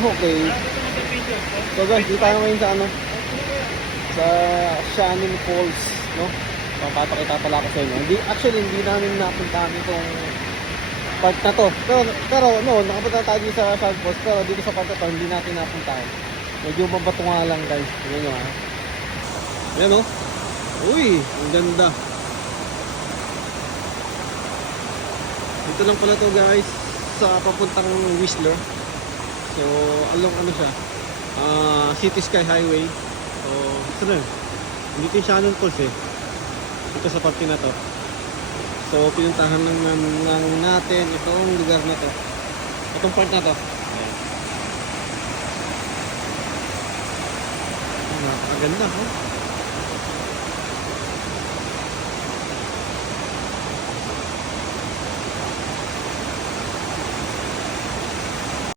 Okay. So guys, dito tayo ngayon sa ano? Sa Shannon Falls, no? Papakita pala ko sa inyo. Hindi namin napuntahan itong part na to. Pero no, nakapunta tayo dito sa Shannon Falls. Pero dito sa part na to, hindi natin napuntahan. Medyo mabato nga lang guys. Tingnan nyo ha. Ayan o. Uy, ang ganda. Dito lang pala to guys. Sa papuntang Whistler. So, along ano siya, City Sky Highway. So, ito na. Dito yung Shannon Falls eh. Dito sa parte na to. So, pinuntahan lang natin itong lugar na to. Itong part na to. Ayan. Napakaganda, oh.